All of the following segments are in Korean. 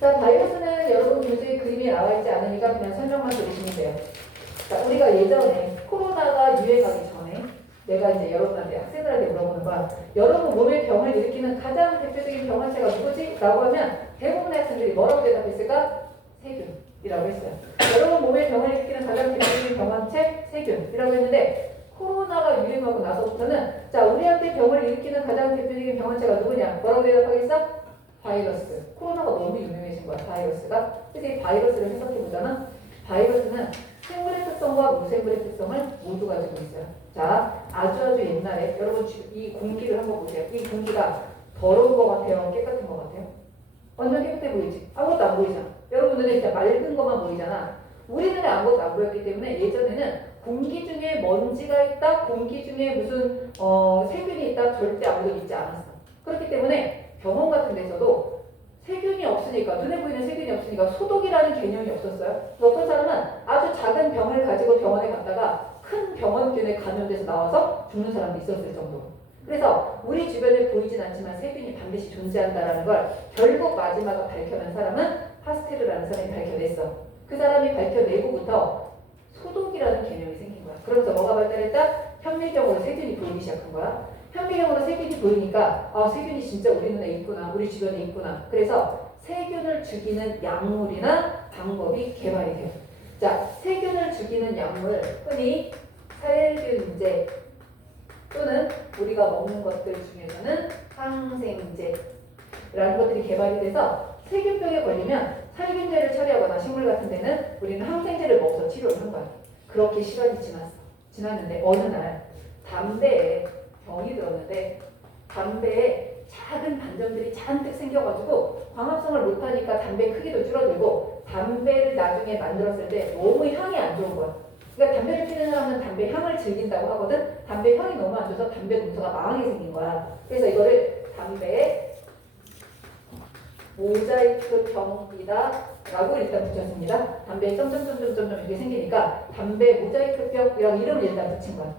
자, 바이러스는 여러분 교재에 그림이 나와 있지 않으니까 그냥 설명만 들으시면 돼요. 자, 우리가 예전에 코로나가 유행하기 전에 내가 이제 여러분한테 학생들한테 물어보는 거야. 여러분 몸에 병을 일으키는 가장 대표적인 병원체가 누구지? 라고 하면 대부분의 학생들이 뭐라고 대답했을까? 세균이라고 했어요. 여러분 몸에 병을 일으키는 가장 대표적인 병원체 세균이라고 했는데 코로나가 유행하고 나서부터는 자, 우리한테 병을 일으키는 가장 대표적인 병원체가 누구냐? 뭐라고 대답하겠어? 바이러스. 코로나가 너무 유명해진 거야, 바이러스가. 그래서 이 바이러스를 해석해보자면 바이러스는 생물의 특성과 무생물의 특성을 모두 가지고 있어요. 자, 아주 옛날에 여러분 이 공기를 한번 보세요. 이 공기가 더러운 것 같아요? 깨끗한 것 같아요? 완전 깨끗해 보이지? 아무것도 안 보이잖아. 여러분 눈에 진짜 맑은 것만 보이잖아. 우리 눈에 아무것도 안 보였기 때문에 예전에는 공기 중에 먼지가 있다, 공기 중에 무슨 세균이 있다 절대 아무도 믿지 않았어. 그렇기 때문에 병원 같은 데서도 세균이 없으니까, 눈에 보이는 세균이 없으니까 소독이라는 개념이 없었어요. 어떤 사람은 아주 작은 병을 가지고 병원에 갔다가 큰 병원균에 감염돼서 나와서 죽는 사람도 있었을 정도로. 그래서 우리 주변에 보이진 않지만 세균이 반드시 존재한다는 걸 결국 마지막에 밝혀낸 사람은 파스테르라는 사람이 밝혀냈어. 그 사람이 밝혀내고부터 소독이라는 개념이 생긴 거야. 그러면서 뭐가 발달했다? 현미경으로 세균이 보이기 시작한 거야. 현미경으로 세균이 보이니까 아, 세균이 진짜 우리 눈에 있구나, 우리 주변에 있구나. 그래서 세균을 죽이는 약물이나 방법이 개발이 돼요. 자, 세균을 죽이는 약물, 흔히 살균제 또는 우리가 먹는 것들 중에서는 항생제라는 것들이 개발이 돼서 세균병에 걸리면 살균제를 처리하거나 식물 같은 데는 우리는 항생제를 먹어서 치료를 한 거야. 그렇게 시간이 지났는데 어느 날 담배에 병이 들었는데 담배에 작은 반점들이 잔뜩 생겨가지고 광합성을 못하니까 담배 크기도 줄어들고 담배를 나중에 만들었을 때 너무 향이 안 좋은 거야. 그러니까 담배를 피는 사람은 담배 향을 즐긴다고 하거든. 담배 향이 너무 안 좋아서 담배 농사가 망하게 생긴 거야. 그래서 이거를 담배에 모자이크 병이다 라고 일단 붙였습니다. 담배에 점점점점점 이렇게 생기니까 담배 모자이크병이라고 이름을 일단 붙인 거야.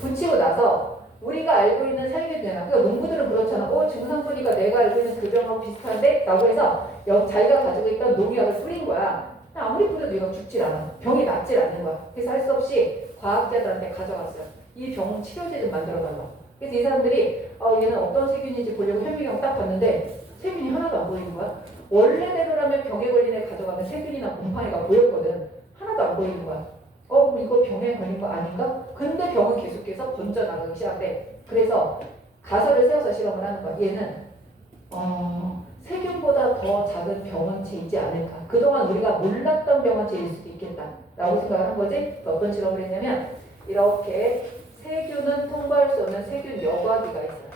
붙이고 나서 우리가 알고 있는 살균제나, 그러니까 농부들은 그렇잖아. 증상 보니까 내가 알고 있는 그 병하고 비슷한데? 라고 해서 자기가 가지고 있던 농약을 뿌린 거야. 아무리 뿌려도 얘가 죽질 않아. 병이 낫질 않는 거야. 그래서 할 수 없이 과학자들한테 가져갔어요. 이 병 치료제 좀 만들어달라고. 그래서 이 사람들이 얘는 어떤 세균인지 보려고 현미경 딱 봤는데 세균이 하나도 안 보이는 거야. 원래대로라면 병에 걸린 애 가져가면 세균이나 곰팡이가 보였거든. 하나도 안 보이는 거야. 그럼 이거 병에 걸린 거 아닌가? 근데 병은 계속해서 번져나가기 시작해. 그래서 가설을 세워서 실험을 하는 거야. 얘는 세균보다 더 작은 병원체이지 않을까. 그동안 우리가 몰랐던 병원체일 수도 있겠다 라고 생각을 한 거지. 어떤 실험을 했냐면 이렇게 세균은 통과할 수 없는 세균 여과기가 있어요.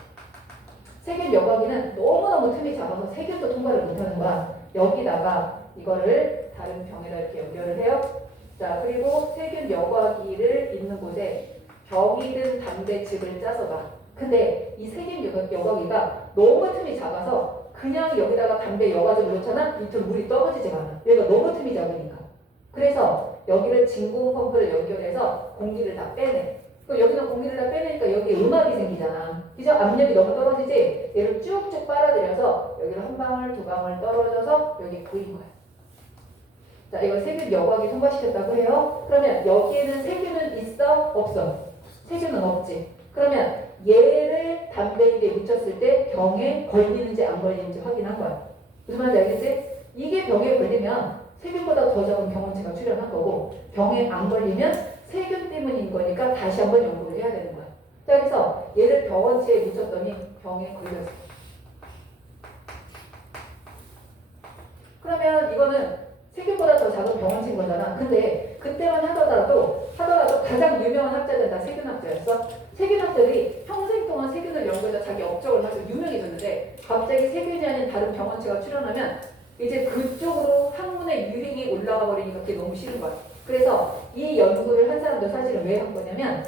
세균 여과기는 너무너무 틈이 작아서 세균도 통과를 못하는 거야. 여기다가 이거를 다른 병에다 이렇게 연결을 해요. 자, 그리고 세균 여과기를 있는 곳에 병이 든 담배즙을 짜서 놔. 근데 이 세균 여과기가 너무 틈이 작아서 그냥 여기다가 담배 여과즙을 넣잖아? 밑으로 물이 떨어지지가 않아. 여기가 너무 틈이 작으니까. 그래서 여기를 진공 펌프를 연결해서 공기를 다 빼내. 여기는 공기를 다 빼내니까 여기에 음압이 생기잖아. 그죠? 압력이 너무 떨어지지? 얘를 쭉쭉 빨아들여서 여기로 한 방울, 두 방울 떨어져서 여기 고인 거야. 자, 이걸 세균 여과기 통과시켰다고 해요. 그러면 여기에는 세균은 있어? 없어? 세균은 없지. 그러면 얘를 담배잎에 묻혔을 때 병에 걸리는지 안 걸리는지 확인한 거야. 무슨 말인지 알겠지? 이게 병에 걸리면 세균보다 더 작은 병원체가 출현한 거고 병에 안 걸리면 세균 때문인 거니까 다시 한번 연구를 해야 되는 거야. 자, 그래서 얘를 병원체에 묻혔더니 병에 걸렸어. 그러면 이거는 세균보다 더 작은 병원체인 거잖아. 근데 그때만 하더라도 가장 유명한 학자들은 다 세균학자였어. 세균학자들이 평생 동안 세균을 연구해서 자기 업적을 가지고 유명해졌는데 갑자기 세균이 아닌 다른 병원체가 출현하면 이제 그쪽으로 학문의 유행이 올라가 버리니까 그게 너무 싫은 거야. 그래서 이 연구를 한 사람도 사실은 왜 한 거냐면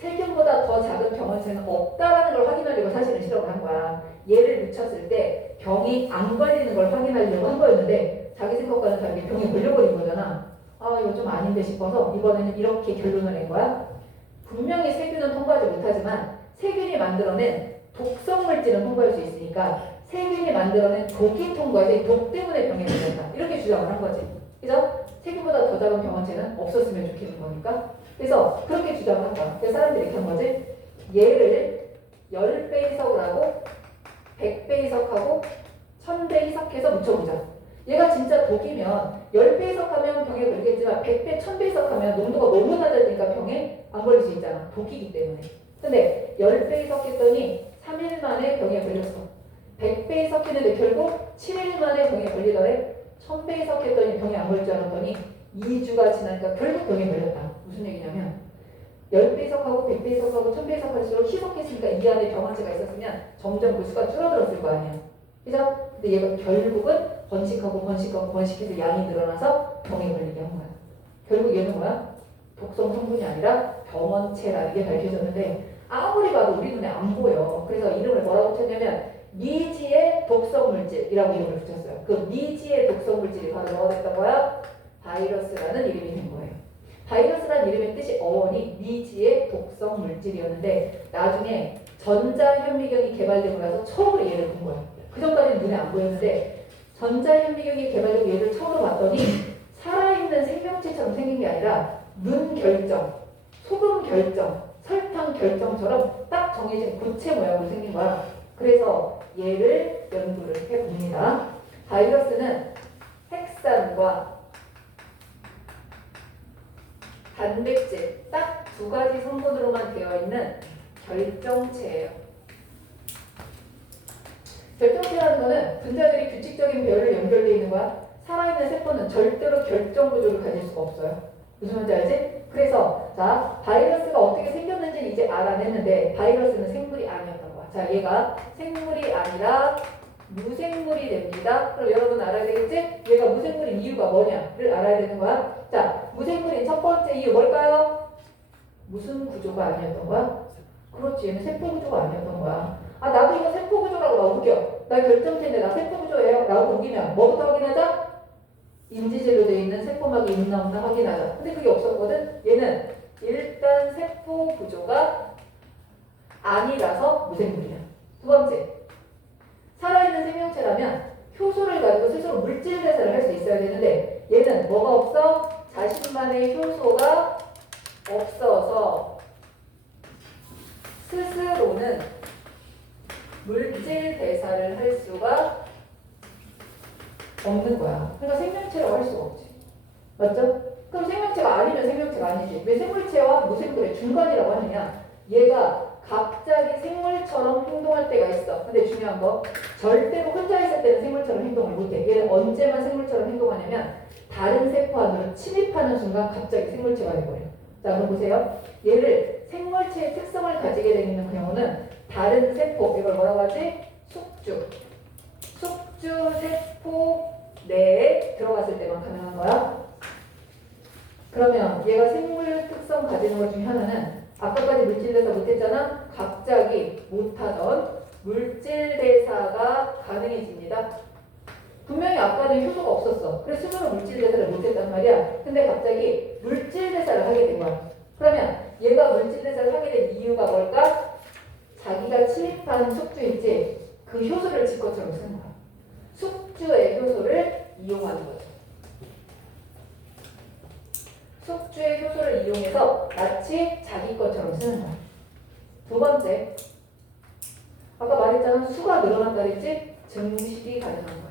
세균보다 더 작은 병원체는 없다라는 걸 확인하려고 사실은 실험을 한 거야. 얘를 묻혔을 때 병이 안 걸리는 걸 확인하려고 한 거였는데 자기 생각과는 다르게 병이 걸려버린 거잖아. 이거 좀 아닌데 싶어서 이번에는 이렇게 결론을 낸 거야. 분명히 세균은 통과하지 못하지만 세균이 만들어낸 독성 물질은 통과할 수 있으니까 세균이 만들어낸 독이 통과해서 이 독 때문에 병에 걸렸다. 이렇게 주장을 한 거지. 그죠? 세균보다 더 작은 병원체는 없었으면 좋겠는 거니까. 그래서 그렇게 주장을 한 거야. 그래서 사람들이 이렇게 한 거지. 얘를 10배 이석을 하고 100배 이석하고 1000배 이석해서 묻혀보자. 얘가 진짜 독이면 10배 이석하면 병에 걸리겠지만 100배, 1000배 이석하면 농도가 너무 낮아지니까 병에 안 걸릴 수 있잖아. 독이기 때문에. 근데 10배 이석했더니 3일 만에 병에 걸렸어. 100배 이석했는데 결국 7일 만에 병에 걸리더래. 1000배 이석했더니 병에 안 걸릴 줄 알았더니 2주가 지나니까 결국 병에 걸렸다. 무슨 얘기냐면 10배 이석하고 100배 이석하고 1000배 이석할수록 희석했으니까 이 안에 병원체가 있었으면 점점 그 수가 줄어들었을 거 아니야. 그죠? 근데 얘가 결국은 번식하고 번식하고 번식해서 양이 늘어나서 병에 걸리게 한 거야. 결국 얘는 뭐야? 독성 성분이 아니라 병원체라 이게 밝혀졌는데 아무리 봐도 우리 눈에 안 보여. 그래서 이름을 뭐라고 붙였냐면 미지의 독성 물질이라고 이름을 붙였어요. 그 미지의 독성 물질이 바로 뭐가 됐던 거야? 바이러스라는 이름이 된 거예요. 바이러스라는 이름의 뜻이 어원이 미지의 독성 물질이었는데 나중에 전자현미경이 개발되고 나서 처음으로 얘를 본 거예요. 그 전까지는 눈에 안 보였는데 전자현미경이 개발되고 얘를 처음으로 봤더니 살아있는 생명체처럼 생긴 게 아니라 눈 결정, 소금 결정, 설탕 결정처럼 딱 정해진 구체 모양으로 생긴 거야. 그래서 얘를 연구를 해봅니다. 바이러스는 핵산과 단백질 딱 두 가지 성분으로만 되어 있는 결정체예요. 결정체라는 거는 분자들이 규칙적인 배열로 연결되어 있는 거야. 살아있는 세포는 절대로 결정 구조를 가질 수가 없어요. 무슨 말인지 알지? 그래서 자 바이러스가 어떻게 생겼는지 이제 알아냈는데 바이러스는 생물이 아니었던 거야. 자 얘가 생물이 아니라 무생물이 됩니다. 그럼 여러분 알아야 되겠지? 얘가 무생물인 이유가 뭐냐를 알아야 되는 거야. 자 무생물인 첫 번째 이유 뭘까요? 무슨 구조가 아니었던 거야? 그렇지 얘는 세포 구조가 아니었던 거야. 아 나도 이거 세포 구조라고 나 우겨. 나 결정체인데 나 세포 구조예요 라고 우기면 뭐부터 확인하자? 인지제로 되어 있는 세포막이 있나 없나 확인하자. 근데 그게 없었거든? 얘는 일단 세포 구조가 아니라서 무생물이야. 두 번째, 살아있는 생명체라면 효소를 가지고 스스로 물질 대사를 할 수 있어야 되는데 얘는 뭐가 없어? 자신만의 효소가 없어서 스스로는 물질 대사를 할 수가 없는 거야. 그러니까 생명체라고 할 수가 없지. 맞죠? 그럼 생명체가 아니면 생명체가 아니지. 왜 생물체와 무생물의 중간이라고 하느냐? 얘가 갑자기 생물처럼 행동할 때가 있어. 근데 중요한 거 절대로 혼자 있을 때는 생물처럼 행동을 못해. 얘는 언제만 생물처럼 행동하냐면 다른 세포 안으로 침입하는 순간 갑자기 생물체가 돼버려. 자 그럼 보세요. 얘를 생물체의 특성을 가지게 되는 경우는 다른 세포, 이걸 뭐라고 하지? 숙주 세포 내에 들어갔을 때만 가능한 거야. 그러면 얘가 생물 특성 가지는 것 중에 하나는 아까까지 물질 대사 못했잖아. 갑자기 못하던 물질 대사가 가능해집니다. 분명히 아까는 효소가 없었어. 그래서 스스로 물질 대사를 못했단 말이야. 근데 갑자기 물질 대사를 하게 된 거야. 그러면 얘가 물질 대사를 하게 된 이유가 뭘까? 자기가 침입한 숙주 있지? 그 효소를 지 것처럼 쓰는 거야. 숙주의 효소를 이용하는 거죠. 숙주의 효소를 이용해서 마치 자기 것처럼 쓰는 거야. 두 번째, 아까 말했잖아. 수가 늘어난다 그랬지? 증식이 가능한 거야.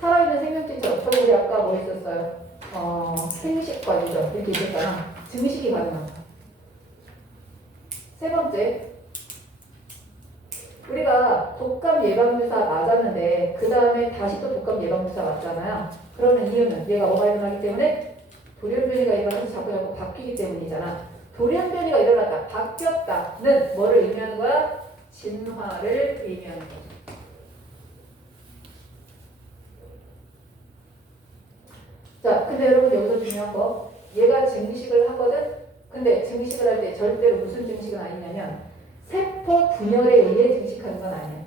살아있는 생명체처럼. 우리 아까 뭐 있었어요? 생식과 유전 이렇게 있었잖아. 증식이 가능한 거야. 세 번째, 우리가 독감 예방주사 맞았는데 그 다음에 다시 또 독감 예방주사 맞잖아요. 그러면 이유는 얘가 뭐가 일어나기 때문에 돌연변이가 일어나서 자꾸 바뀌기 때문이잖아. 돌연변이가 일어났다, 바뀌었다는 뭐를 의미하는 거야? 진화를 의미하는 거죠. 자, 근데 여러분 여기서 중요한 거, 얘가 증식을 하거든? 근데 증식을 할 때 절대로 무슨 증식은 아니냐면 세포 분열에 의해 증식하는 건 아니야.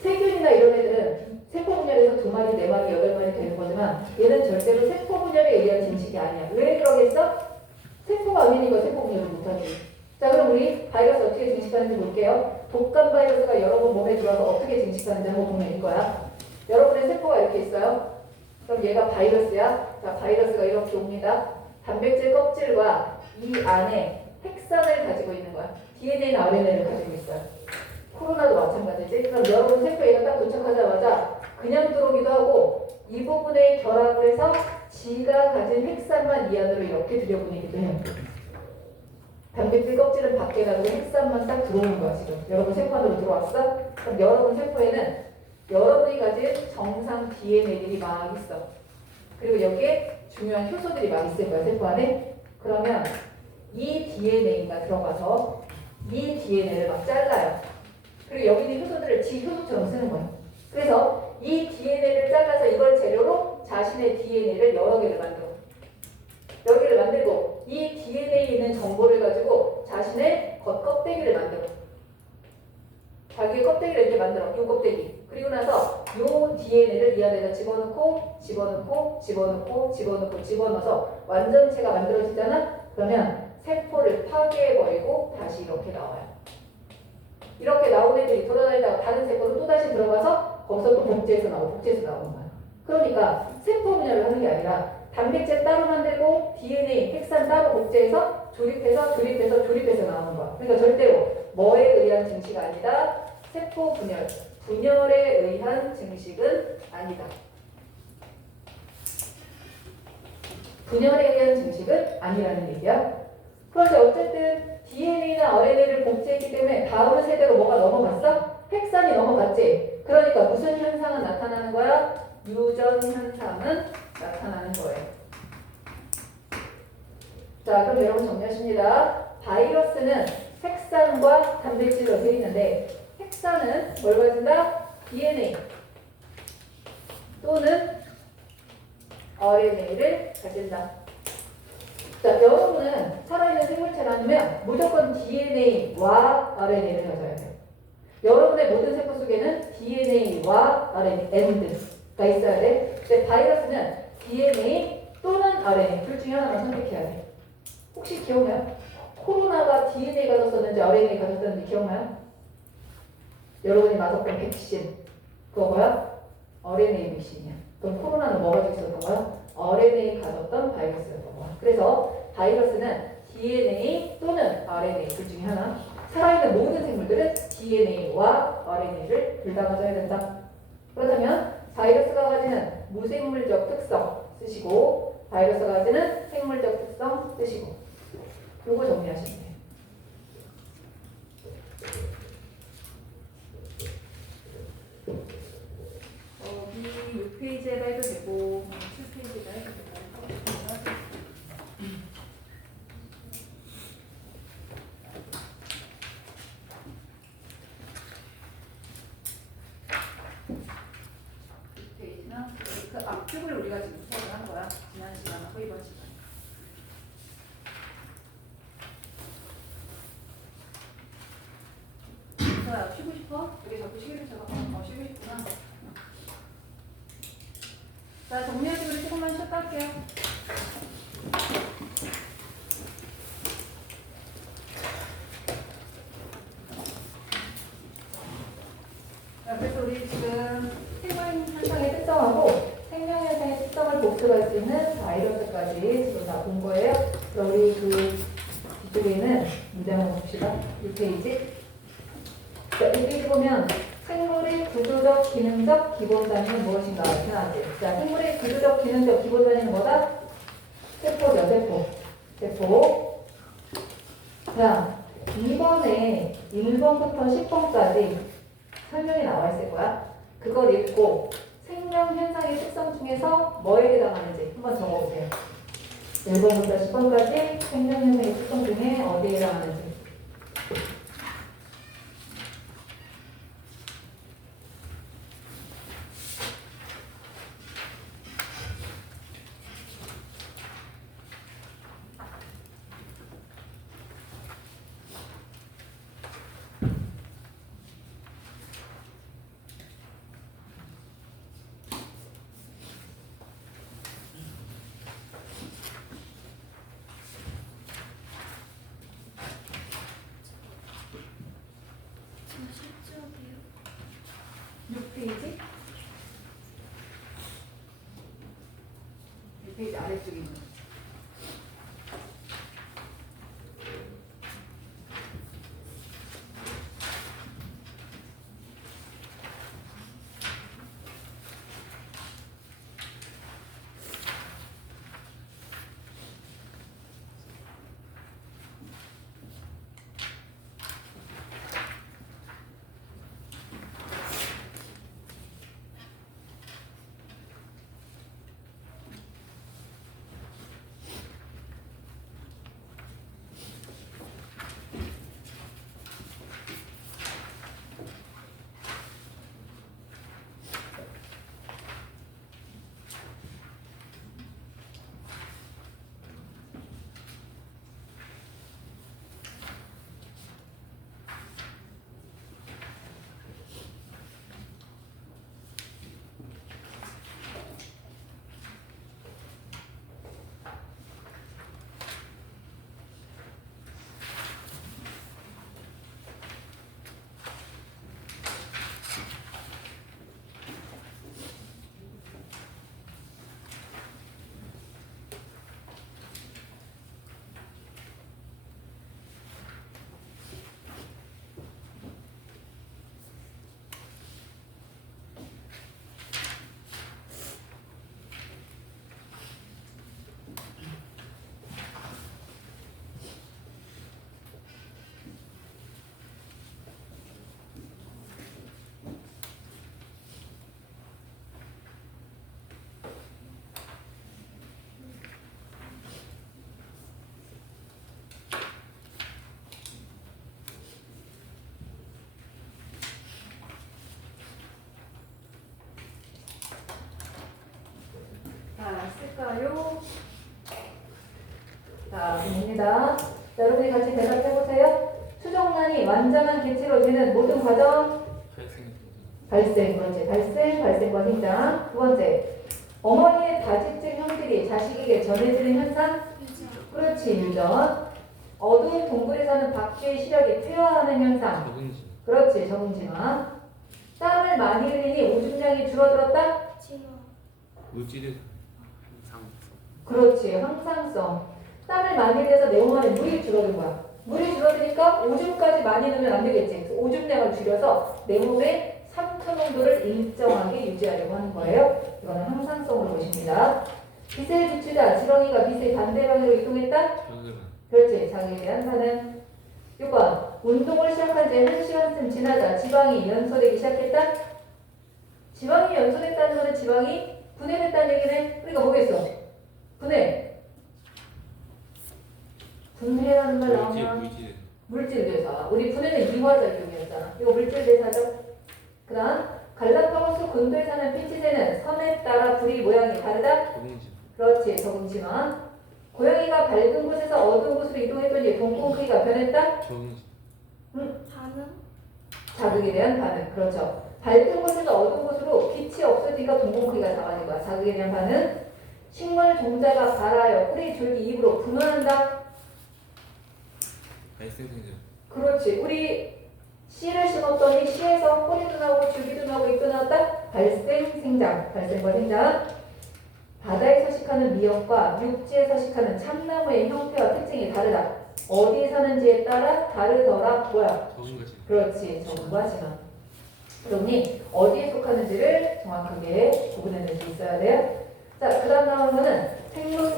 세균이나 이런 애들은 세포 분열에서 2마리, 4마리, 8마리 되는 거지만 얘는 절대로 세포 분열에 의한 증식이 아니야. 왜 그러겠어? 세포가 아니니까 세포 분열을 못하지. 자, 그럼 우리 바이러스 어떻게 증식하는지 볼게요. 독감 바이러스가 여러분 몸에 들어와서 어떻게 증식하는지 한번 보면 이거야. 여러분의 세포가 이렇게 있어요. 그럼 얘가 바이러스야. 자, 바이러스가 이렇게 옵니다. 단백질 껍질과 이 안에 핵산을 가지고 있는 거야. DNA나 RNA를 가지고 있어요. 코로나도 마찬가지지. 그럼 여러분 세포에 얘가 딱 도착하자마자 그냥 들어오기도 하고 이 부분에 결합을 해서 지가 가진 핵산만 이 안으로 이렇게 들여보내기도 해요. 단백질 껍질은 밖에 가고 핵산만 딱 들어오는 거야 지금. 여러분 세포 안으로 들어왔어? 그럼 여러분 세포에는 여러분이 가진 정상 DNA들이 막 있어. 그리고 여기에 중요한 효소들이 막 있을 거야 세포 안에. 그러면 이 DNA가 들어가서 이 DNA를 막 잘라요. 그리고 여기 있는 효소들을 지 효소처럼 쓰는 거야. 그래서 이 DNA를 잘라서 이걸 재료로 자신의 DNA를 여러 개를 만들어. 여기를 만들고 이 DNA에 있는 정보를 가지고 자신의 겉껍데기를 만들어. 자기의 껍데기를 이렇게 만들어. 이 껍데기. 그리고 나서 이 DNA를 이 안에다 집어넣어서 완전체가 만들어지잖아? 그러면 세포를 파괴해버리고 다시 이렇게 나와요. 이렇게 나온 애들이 돌아다니다가 다른 세포로 또다시 들어가서 거기서 또 복제해서 나오는 거야. 그러니까 세포 분열을 하는 게 아니라 단백질 따로 만들고 DNA, 핵산 따로 복제해서 조립해서 나오는 거야. 그러니까 절대로 뭐에 의한 증식이 아니다. 세포 분열에 의한 증식은 아니다. 분열에 의한 증식은 아니라는 얘기야. 그런데 어쨌든 DNA나 RNA를 복제했기 때문에 다음 세대로 뭐가 넘어갔어? 핵산이 넘어갔지. 그러니까 무슨 현상은 나타나는 거야? 유전 현상은 나타나는 거예요. 자, 그럼 여러분 정리하십니다. 바이러스는 핵산과 단백질로 되어 있는데 핵산은 뭘 가진다? DNA 또는 RNA를 가진다. 자, 여러분은 살아있는 생물체라면 무조건 DNA와 RNA를 가져야 돼요. 여러분의 모든 세포 속에는 DNA와 RNA가 있어야 돼. 근데 바이러스는 DNA 또는 RNA 둘 중에 하나만 선택해야 돼. 혹시 기억나요? 코로나가 DNA 가졌었는지 RNA 가졌었는지 기억나요? 여러분이 맞았던 백신 그거 뭐야? RNA 백신이야. 그럼 코로나는 뭐 가지고 있었던 거야? RNA 가졌던 바이러스였던 거야. 그래서 바이러스는 DNA 또는 RNA 둘 중에 하나. 살아있는 모든 생물들은 DNA와 RNA를 둘 다 가져야 된다. 그렇다면 바이러스가 가지는 무생물적 특성 쓰시고 바이러스가 가지는 생물적 특성 쓰시고 요거 정리하시면 돼요. 여기 6페이지에다 해도 되고 7페이지에다 해도 되고 그 앞쪽을 우리가 지금 수업을 한 거야. 지난 시간하고 이번 시간. 자, 쉬고 싶어? 우리 자꾸 쉬기로 쳐서 쉬고 싶구나. 자, 정리하시고 우리 조금만 쉬었다 할게요. 자, 그래서 우리 지금 생명 현상의 특성하고 생명 현상의 특성을 복습할 수 있는 바이러스까지 지금 다 본 거예요. 그럼 우리 그 뒤쪽에는 문제 한번 봅시다. 6페이지. 자, 6페이지 보면 생물의 구조적, 기능적 기본 단위는 무엇인가 이렇게 나왔지. 자, 생물의 구조적, 기능적 기본 단위는 뭐다? 세포죠, 세포. 자, 2번에 1번부터 10번까지 설명이 나와 있을 거야. 그걸 읽고 생명 현상의 특성 중에서 뭐에 해당하는지 한번 적어보세요. 1번부터 10번까지 생명 현상의 특성 중에 어디에 해당하는지. 아래쪽에 있는. 쓸까요? 자, 봅니다. 자, 여러분이 같이 대답해보세요. 수정란이 완전한 개체로 되는 모든 과정. 발생, 그렇지. 발생과 생장. 두 번째, 어머니의 다지증 형질이 자식에게 전해지는 현상. 그렇지, 유전. 어두운 동굴에 사는 박쥐의 시력이 퇴화하는 현상. 그렇지, 적응진화. 땀을 많이 흘리니 오줌량이 줄어들었다. 물질의 그렇지, 항상성. 땀을 많이 흘려서 내 몸 안에 물이 줄어든 거야. 물이 줄어드니까 오줌까지 많이 넣으면 안 되겠지. 그래서 오줌량을 줄여서 내 몸의 삼투 농도를 일정하게 유지하려고 하는 거예요. 이거는 항상성으로 보십니다. 빛을 비추자 지렁이가 빛의 반대 방향으로 이동했다. 그렇지, 자기에 대한 반응. 6번, 운동을 시작한 지 1시간쯤 지나자 지방이 연소되기 시작했다. 지방이 연소됐다는 거는 지방이 분해됐다는 얘기네. 그러니까 뭐겠어? 분해라는 말 나오나? 물질 대사. 우리 분해는 이화적 이용이었잖아. 이거 물질 대사죠. 그 다음 갈라파고스 군도에 사는 피치새는 섬에 따라 부리 모양이 다르다. 그렇지, 적응지만. 고양이가 밝은 곳에서 어두운 곳으로 이동했더니 동공 크기가 변했다. 반응? 자극에 대한 반응. 그렇죠. 밝은 곳에서 어두운 곳으로 빛이 없어지니까 동공 크기가 작아진 거야. 자극에 대한 반응. 식물 종자가 발하여 뿌리, 줄기, 잎으로 분화한다. 그렇지. 우리 씨를 심었더니 씨에서 뿌리도 나오고 줄기도 나오고 잎도 나왔다. 발생, 생장. 발생과 생장. 바다에 서식하는 미역과 육지에 서식하는 참나무의 형태와 특징이 다르다. 어디에 사는지에 따라 다르더라. 뭐야? 그렇지. 적응과 진화. 그러니 어디에 속하는지를 정확하게 구분해낼 수 있어야 돼요. 자, 그 다음 나오는 거는 생명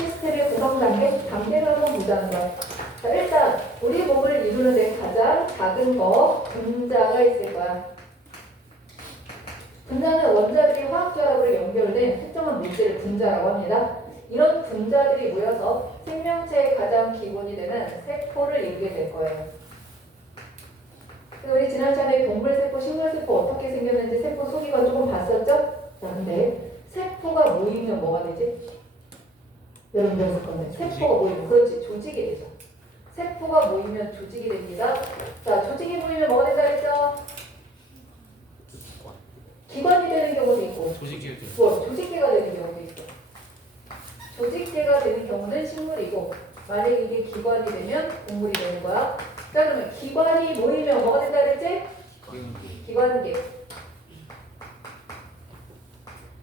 시스템의 구성 단계를 한번 보자는 거야. 자, 일단 우리 몸을 이루는 데 가장 작은 거 분자가 있을 거야. 분자는 원자들이 화학결합으로 연결된 특정한 물질을 분자라고 합니다. 이런 분자들이 모여서 생명체의 가장 기본이 되는 세포를 이루게 될 거예요. 우리 지난 시간에 동물세포, 식물세포 어떻게 생겼는지 세포 소개가 조금 봤었죠? 자, 근데 세포가 모이면 뭐가 되지? 여러분 배웠을 건데 세포가 모이면 그렇지, 조직이 되죠. 세포가 모이면 조직이 됩니다. 자, 조직이 모이면 뭐가 된다 했죠? 기관이 되는 경우도 있고 조직계가 되는 경우도 있고. 조직계가 되는 경우는 식물이고 만약에 이게 기관이 되면 동물이 되는 거야. 자, 그러면 기관이 모이면 뭐가 된다 그랬지? 기관계.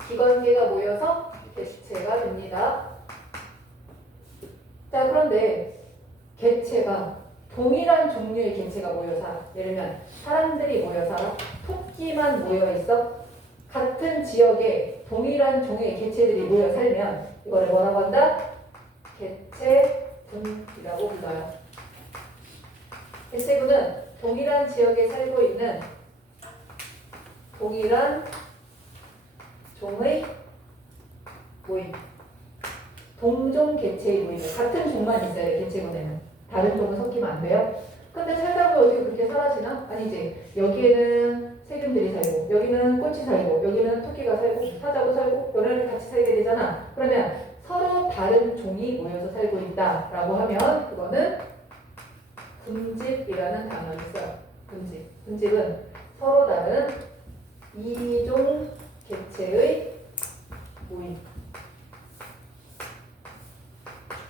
기관계가 모여서 개체가 됩니다. 자, 그런데 개체가 동일한 종류의 개체가 모여 살아. 예를 들면 사람들이 모여 살아. 토끼만 모여 있어. 같은 지역에 동일한 종의 개체들이 모여 살면 이거를 뭐라고 한다? 개체군이라고 불러요. 개체군은 동일한 지역에 살고 있는 동일한 종의 모임. 동종 개체의 모임. 같은 종만 있어야 돼, 개체군에는. 다른 종은 섞이면 안 돼요. 근데 살다 보면 어떻게 그렇게 사라지나? 아니지. 여기에는 세균들이 살고, 여기는 꽃이 살고, 여기는 토끼가 살고, 사자도 살고, 여러 같이 살게 되잖아. 그러면 서로 다른 종이 모여서 살고 있다라고 하면 그거는 군집이라는 단어가 있어요. 군집. 군집은 서로 다른 이종 개체의 모임.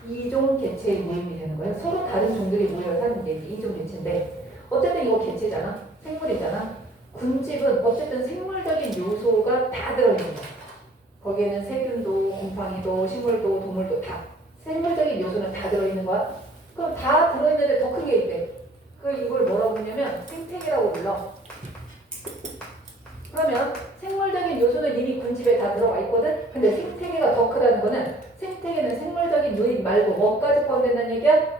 이종 개체의 모임이 되는 거예요. 서로 다른 종들이 모여 사는 게 이종 개체인데 어쨌든 이거 개체잖아. 생물이잖아. 군집은 어쨌든 생물적인 요소가 다 들어있는 거야. 거기에는 세균도, 곰팡이도, 식물도, 동물도 다. 생물적인 요소는 다 들어있는 거야. 그럼 다 들어있는데 더 큰 게 있대. 이걸 뭐라고 부르냐면 생태계라고 불러. 그러면 생물적인 요소는 이미 군집에 다 들어가 있거든. 근데 생태계가 더 크다는 거는 생태계는 생물적인 요인 말고 뭐까지 포함된다는 얘기야?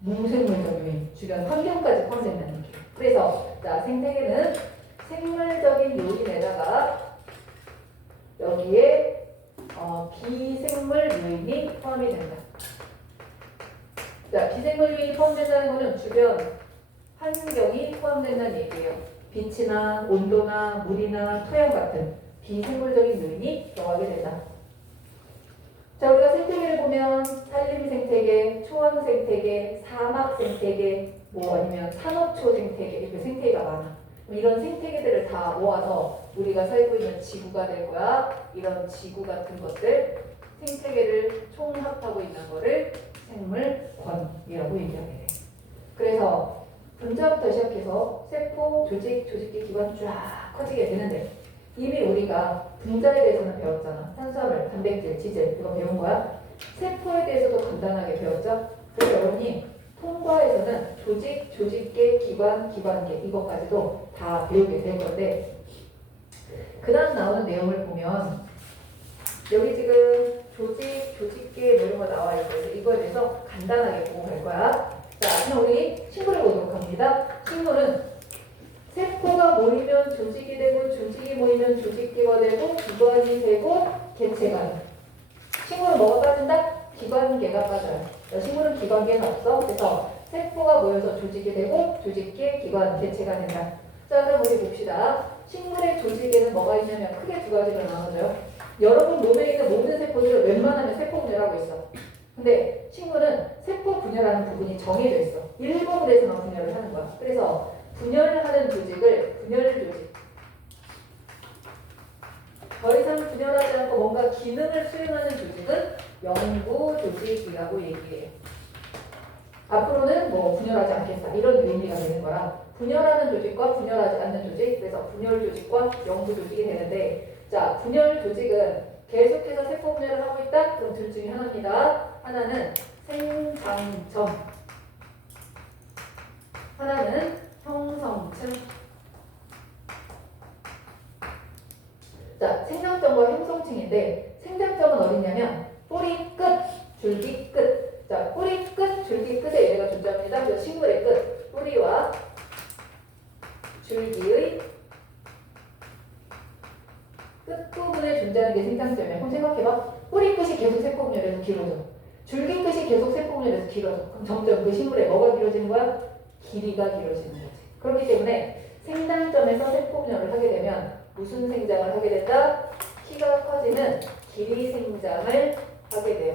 무생물적 요인, 주변 환경까지 포함된다는 얘기야. 그래서 자, 생태계는 생물적인 요인에다가 여기에 비생물 요인이 포함이 된다. 자, 비생물 요인이 포함된다는 거는 주변 환경이 포함된다는 얘기예요. 빛이나 온도나 물이나 토양 같은 비생물적인 요인이 들어가게 된다. 자, 우리가 생태계를 보면 산림 생태계, 초원 생태계, 사막 생태계, 뭐 아니면 산호초 생태계 이렇게 생태계가 많아. 이런 생태계들을 다 모아서 우리가 살고 있는 지구가 될 거야. 이런 지구 같은 것들 생태계를 총합하고 있는 거를 생물권이라고 얘기하게 돼. 그래서 분자부터 시작해서 세포, 조직, 조직계, 기관 쫙 커지게 되는데 이미 우리가 분자에 대해서는 배웠잖아. 탄수화물, 단백질, 지질 이거 배운 거야. 세포에 대해서도 간단하게 배웠죠. 그래서 여러분이 통과에서는 조직, 조직계, 기관, 기관계 이것까지도 다 배우게 될 건데 그 다음 나오는 내용을 보면 여기 지금 조직, 조직계 뭐 이런 거 나와 있어요. 이거에 대해서 간단하게 보고 갈 거야. 자, 그럼 우리 식물을 보도록 합니다. 식물은 세포가 모이면 조직이 되고 조직이 모이면 조직계가 되고 기관이 되고 개체가 돼. 식물은 뭐가 빠진다? 기관계가 빠져요. 식물은 기관계는 없어. 그래서 세포가 모여서 조직이 되고 조직계, 기관, 개체가 된다. 자, 그럼 우리 봅시다. 식물의 조직에는 뭐가 있냐면 크게 두 가지로 나눠져요. 여러분 몸에 있는 모든 세포들을 웬만하면 세포 분열하고 있어. 근데 식물은 세포 분열하는 부분이 정해져 있어. 일부분에서만 분열을 하는 거야. 그래서 분열을 하는 조직을 분열 조직. 더 이상 분열하지 않고 뭔가 기능을 수행하는 조직은 영구 조직이라고 얘기해요. 앞으로는 뭐 분열하지 않겠다 이런 의미가 되는 거라 분열하는 조직과 분열하지 않는 조직, 그래서 분열 조직과 영구 조직이 되는데 자, 분열 조직은 계속해서 세포 분열을 하고 있다? 그럼 둘 중에 하나입니다. 하나는 생장점, 하나는 형성층. 자, 생장점과 형성층인데 생장점은 어디냐면 뿌리 끝, 줄기 끝. 자, 뿌리 끝, 줄기 끝에 얘가 존재합니다. 그래서 식물의 끝, 뿌리와 줄기의 끝부분에 존재하는 게 생장점이야. 그럼 생각해봐. 뿌리 끝이 계속 세포 분열해서 길어져. 줄기 끝이 계속 세포 분열해서 길어져. 그럼 점점 그 식물에 뭐가 길어지는 거야? 길이가 길어지는 거지. 그렇기 때문에 생장점에서 세포 분열을 하게 되면 무슨 생장을 하게 된다? 키가 커지는 길이 생장을 하게 돼요.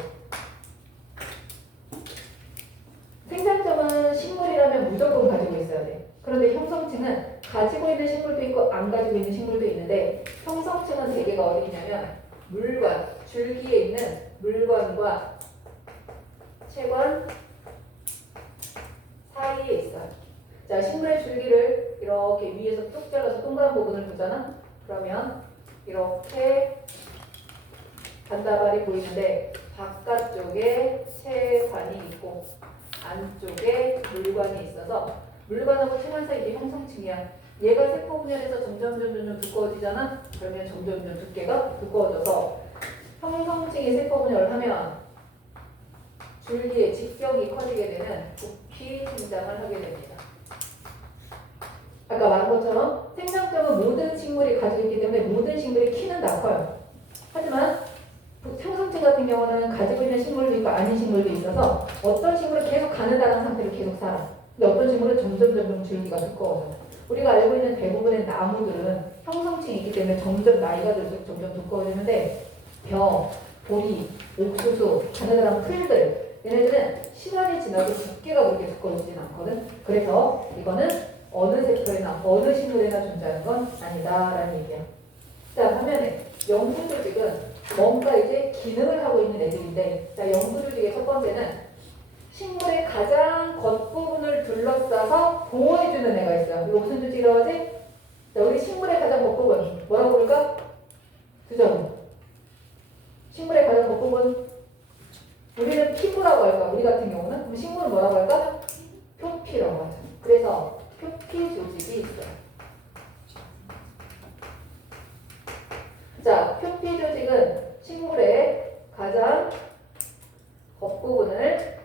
생장점은 식물이라면 무조건 가지고 있어야 돼. 그런데 형성층은 가지고 있는 식물도 있고 안 가지고 있는 식물도 있는데 형성층은 대개가 어디 있냐면 물관, 줄기에 있는 물관과 채관 사이에 있어요. 자, 식물의 줄기를 이렇게 위에서 뚝 잘라서 동그란 부분을 보잖아. 그러면 이렇게 반다발이 보이는데 바깥쪽에 체관이 있고 안쪽에 물관이 있어서 물관하고 체관 사이 이게 형성층이야. 얘가 세포 분열해서 점점 두꺼워지잖아. 그러면 점점 두께가 두꺼워져서 형성층이 세포 분열을 하면 줄기의 직경이 커지게 되는 부피 생장을 하게 됩니다. 아까 말한 것처럼 생장점은 모든 식물이 가지고 있기 때문에 모든 식물의 키는 다 커요. 하지만 형성층 같은 경우는 가지고 있는 식물도 있고 아닌 식물도 있어서 어떤 식물은 계속 가느다란 상태로 계속 살아. 근데 어떤 식물은 점점 줄기가 두꺼워져. 우리가 알고 있는 대부분의 나무들은 형성층이 있기 때문에 점점 나이가 들수록 점점 두꺼워지는데 벼, 보리, 옥수수, 가느다란 풀들 얘네들은 시간이 지나도 두께가 그렇게 두꺼워지진 않거든. 그래서 이거는 어느 세포에나 어느 식물에나 존재하는 건 아니다라는 얘기야. 자, 반면에 영구 조직은 뭔가 이제 기능을 하고 있는 애들인데, 자, 영구 조직의 첫 번째는 식물의 가장 겉부분을 둘러싸서 보호해주는 애가 있어요. 이거 무슨 조직이라고 하지? 자, 우리 식물의 가장 겉부분 뭐라고 부를까? 두점. 식물의 가장 겉부분 우리는 피부라고 할까? 우리 같은 경우는 그럼 식물은 뭐라고 할까? 표피라고 하죠. 그래서 표피 조직이 있어요. 자, 표피 조직은 식물의 가장 겉부분을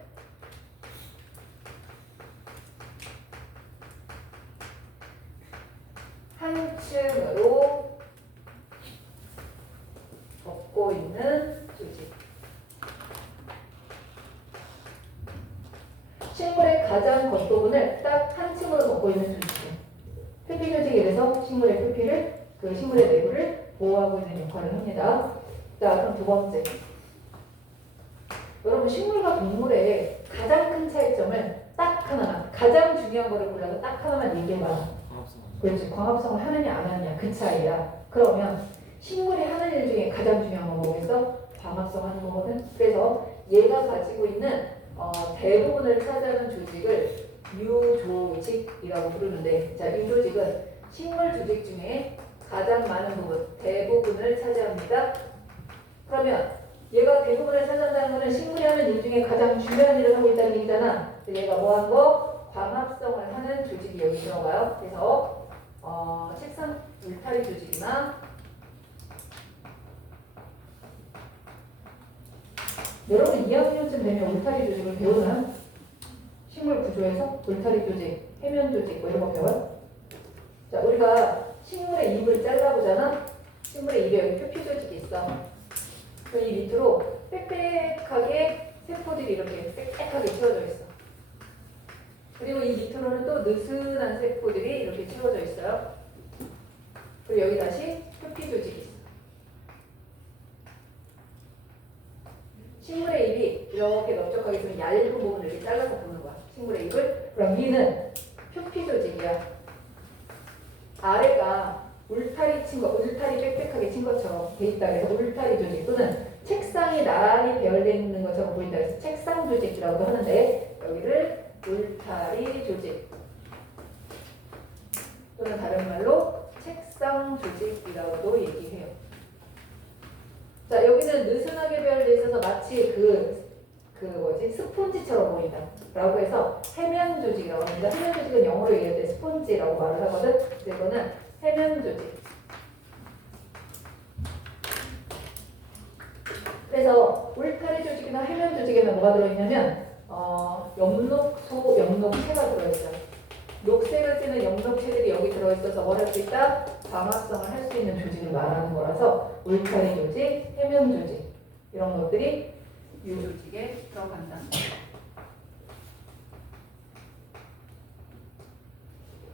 한 층으로 덮고 있는 조직. 식물의 가장 겉부분을 딱 한 층으로 덮고 있는 조직이에요. 표피 조직이 이래서 식물의 표피를, 그 식물의 내부를 보호하고 있는 역할을 합니다. 자, 그럼 두 번째. 여러분, 식물과 동물의 가장 큰 차이점을 딱 하나만, 가장 중요한 거를 골라서 딱 하나만 얘기해봐. 광합성. 그렇지. 광합성을 하느냐 안 하느냐 그 차이야. 그러면 식물이 하는 일 중에 가장 중요한 건 뭐겠어? 광합성 하는 거거든. 그래서 얘가 가지고 있는 대부분을 차지하는 조직을 유조직이라고 부르는데, 자, 유조직은 식물 조직 중에 가장 많은 부분, 대부분을 차지합니다. 그러면 얘가 대부분을 차지한다는 것은 식물이 하는 일 중에 가장 중요한 일을 하고 있다는 얘기잖아. 얘가 뭐 한 거? 광합성을 하는 조직이 여기 들어가요. 그래서 책상 울타리 조직이나 여러분 2학년쯤 되면 울타리 조직을 배우나? 식물 구조에서 울타리 조직, 해면 조직 뭐 이런 거 배워요? 자, 우리가 식물의 잎을 잘라보잖아? 식물의 잎에 여기 표피 조직이 있어. 그럼 이 밑으로 빽빽하게 세포들이 이렇게 빽빽하게 채워져 있어. 그리고 이 밑으로는 또 느슨한 세포들이 이렇게 채워져 있어요. 그리고 여기 다시 표피 조직이 있어. 식물의 잎이 이렇게 넓적하게 있으면 얇은 부분을 이렇게 잘라서 보는 거야. 식물의 잎을. 그럼 위는 표피 조직이야. 아래가 울타리 친 거, 울타리 빽빽하게 친 것처럼 돼 있다. 그래서 울타리 조직 또는 책상이 나란히 배열되어 있는 것처럼 보인다. 그래서 책상 조직이라고도 하는데 여기를 울타리 조직 또는 다른 말로 책상 조직이라고도 얘기해요. 자, 여기는 느슨하게 배열되어 있어서 마치 스폰지처럼 보인다 라고 해서 해면 조직이라고 합니다. 해면 조직은 영어로 얘기할 때 스폰지라고 말을 하거든. 그래서 이거는 해면 조직. 그래서 울타리 조직이나 해면 조직에는 뭐가 들어있냐면 엽록소, 엽록체가 들어있어요. 녹색을 띠는 엽록체들이 여기 들어있어서 뭘 할 수 있다? 광합성을 할 수 있는 조직을 말하는 거라서 울타리 조직, 해면 조직 이런 것들이 유조직에 들어간다.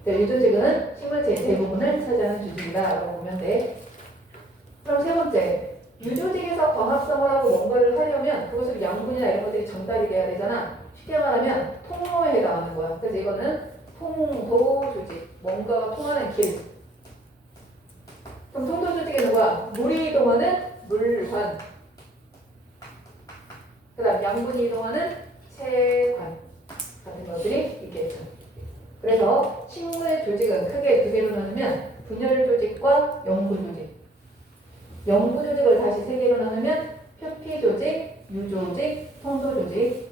네, 유조직은 식물체의 대부분을 차지하는 조직이다라고 보면 돼. 그럼 세 번째, 유조직에서 광합성을 하고 뭔가를 하려면 그것으로 양분이나 이런 것들이 전달이 돼야 되잖아. 쉽게 말하면 통로에 해당하는 거야. 그래서 이거는 통도 조직, 뭔가가 통하는 길. 그럼 통도 조직에는 뭐야? 물이 이동하는 물관. 그 다음 양분이 이동하는 체관 같은 것들이 있겠죠. 그래서 식물의 조직은 크게 두 개로 나누면 분열 조직과 영구 조직. 영구 조직을 다시 세 개로 나누면 표피 조직, 유조직, 통도 조직.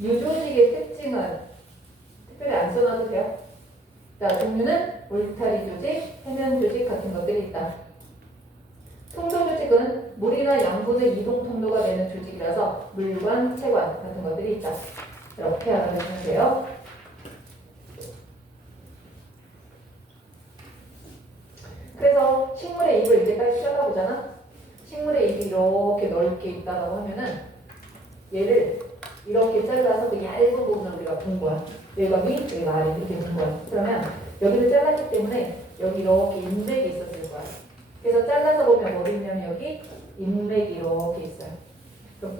유조직의 특징은 특별히 안 써놔도 돼요. 자, 종류는 울타리 조직, 해면 조직 같은 것들이 있다. 통도 조직은 물이나 양분의 이동 통로가 되는 조직이라서 물관, 체관 같은 것들이 있다. 이렇게 알아두시면 돼요. 그래서 식물의 잎을 이제 딱 잘라보잖아. 식물의 잎이 이렇게 넓게 있다고 하면은 얘를 이렇게 잘라서 그 얇은 부분을 우리가 본 거야. 여기가 위, 여기가 아래 이렇게 본 거야. 그러면 여기를 잘랐기 때문에 여기 이렇게 인맥이 있었을 거야. 그래서 잘라서 보면 뭐 있냐면 여기 인맥이 이렇게 있어요. 그럼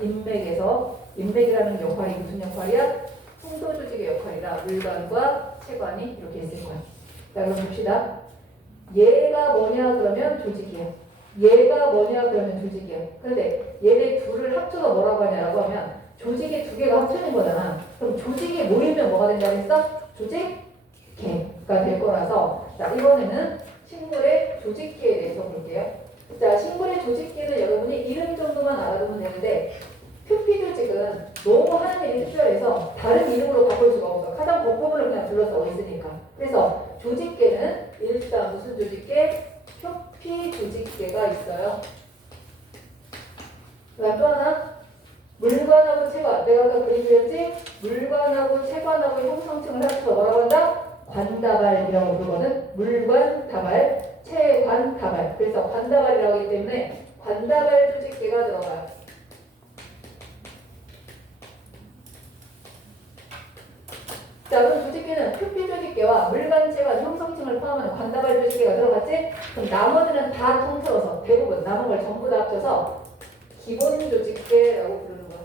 인맥이라는 역할이 무슨 역할이야? 통도 조직의 역할이라 물관과 체관이 이렇게 있을 거야. 자, 그럼 봅시다. 얘가 뭐냐 그러면 조직이에요. 얘가 뭐냐 그러면 조직이에요. 그런데 얘네 둘을 합쳐서 뭐라고 하냐라고 하면 조직이 두 개가 합쳐진 거잖아. 그럼 조직이 모이면 뭐가 된다고 했어? 조직계가 될 거라서 자, 이번에는 식물의 조직계에 대해서 볼게요. 자, 식물의 조직계는 여러분이 이름 정도만 알아두면 되는데 표피 조직은 너무 하는 일이 특별해서 다른 이름으로 바꿀 수가 없어. 가장 겉부분을 그냥 둘러싸고 있으니까. 그래서 조직계는 일단 무슨 조직계? 표피 조직계가 있어요. 그다음 또 하나 물관하고 체관. 내가 아까 그림 그렸지? 물관하고 체관하고 형성층을 합쳐서 뭐라고 한다? 관다발이라고 부르거든. 물관, 다발, 체관, 다발. 그래서 관다발이라고 하기 때문에 관다발 조직계가 들어가요. 자, 그럼 조직계는 표피 조직계와 물관, 체관, 형성층을 포함하는 관다발 조직계가 들어갔지? 그럼 나머지는 다 통틀어서 대부분 남은 걸 전부 다 합쳐서 기본 조직계라고 부르는 거야.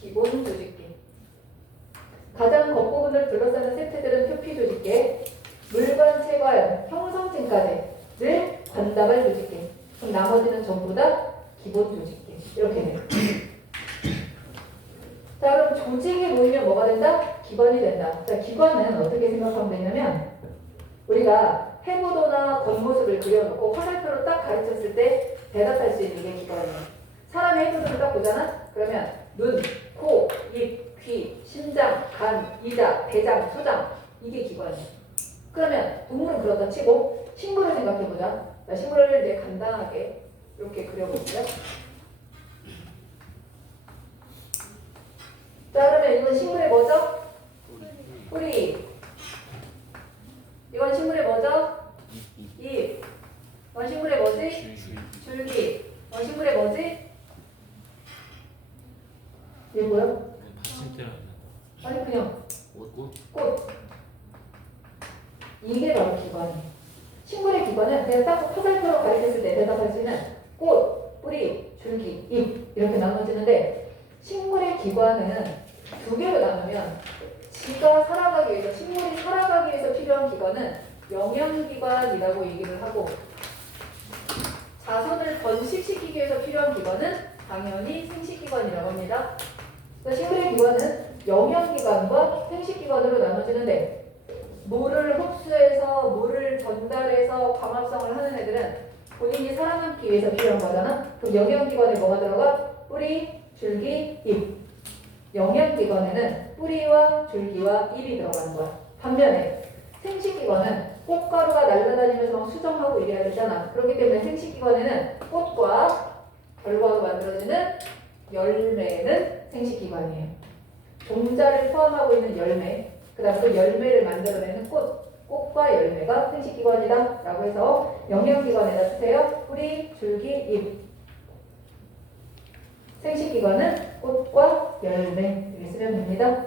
기본 조직계. 가장 겉부분을 둘러싸는 세트들은 표피 조직계, 물관, 체관, 형성층까지를 관다발 조직계. 그럼 나머지는 전부 다 기본 조직계. 이렇게 돼요. 자, 그럼 조직이 모이면 뭐가 된다? 기관이 된다. 자, 기관은 어떻게 생각하면 되냐면 우리가 해부도나 겉모습을 그려놓고 화살표로 딱 가르쳤을 때 대답할 수 있는 게 기관이에요. 사람의 해부도를 딱 보잖아? 그러면 눈, 코, 입, 귀, 심장, 간, 이자, 대장, 소장 이게 기관이에요. 그러면 동물은 그렇다 치고 식물을 생각해보자. 자, 식물을 이제 간단하게 이렇게 그려볼게요. 자, 그러면 이건 식물의 뭐죠? 뿌리. 이건 식물의 뭐죠? 잎. 이건 식물의 뭐지? 줄기. 이건 식물의 뭐지? 이게 뭐야? 받침대라. 아니 그냥 옷? 꽃. 이게 바로 기관이에요. 식물의 기관은 내가 딱 화살표로 가리켰을 때 대답할 수 있는 꽃, 뿌리, 줄기, 잎 이렇게 나눠지는데 식물의 기관은 두 개로 나누면 지가 살아가기 위해서 식물이 살아가기 위해서 필요한 기관은 영양기관이라고 얘기를 하고 자손을 번식시키기 위해서 필요한 기관은 당연히 생식기관이라고 합니다. 그러니까 식물의 기관은 영양기관과 생식기관으로 나눠지는데 물을 흡수해서 물을 전달해서 광합성을 하는 애들은 본인이 살아남기 위해서 필요한 거잖아. 그럼 영양기관에 뭐가 들어가? 뿌리, 줄기, 잎. 영양기관에는 뿌리와 줄기와 잎이 들어가는 거야. 반면에 생식기관은 꽃가루가 날아다니면서 막 수정하고 이래야 되잖아. 그렇기 때문에 생식기관에는 꽃과 결과로 만들어지는 열매는 생식기관이에요. 종자를 포함하고 있는 열매, 그 다음 그 열매를 만들어내는 꽃과 열매가 생식기관이다 라고 해서 영양기관에다 쓰세요. 뿌리, 줄기, 잎. 생식기관은 꽃과 열매 이렇게 쓰면 됩니다.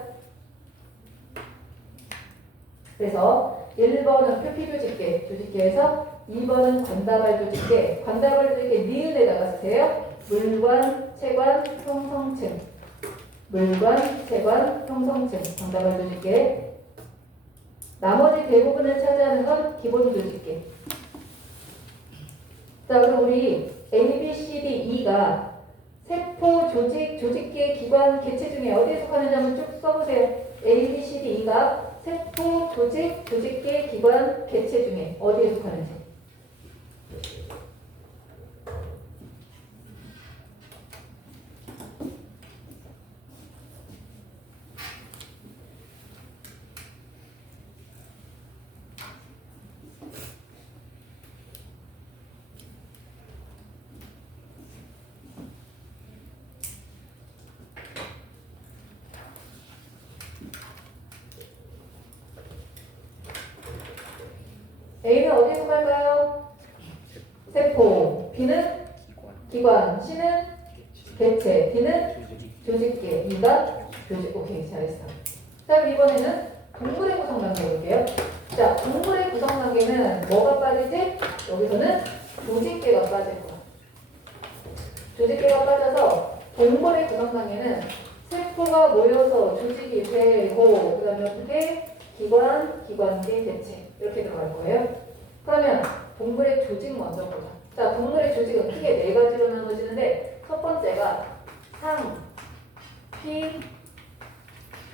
그래서 1번은 표피조직계, 조직계에서 2번은 관다발 조직계, 관다발 조직계 니은에다가 쓰세요. 물관, 체관, 형성층. 물관, 체관, 형성층. 관다발 조직계. 나머지 대부분을 차지하는 건 기본 조직계. 자, 그럼 우리 A, B, C, D, E가 세포, 조직, 조직계, 기관, 개체 중에 어디에 속하는지 한번 쭉 써보세요. A, B, C, D, E가 세포, 조직, 조직계, 기관, 개체 중에 어디에 속하는지. A는 어디에 속할까요? 세포. B는 기관. C는 개체. D는 조직계. E가 조직. 오케이, 잘했어. 자, 그럼 이번에는 동물의 구성 단계 볼게요. 자, 동물의 구성 단계는 뭐가 빠지지? 여기서는 조직계가 빠질 거야. 조직계가 빠져서 동물의 구성 단계는 세포가 모여서 조직이 되고, 그 다음에 어떻게? 기관, 기관계, 개체. 이렇게 들어갈 거예요. 그러면 동물의 조직 먼저 보자. 자, 동물의 조직은 크게 네 가지로 나눠지는데, 첫 번째가 상, 피,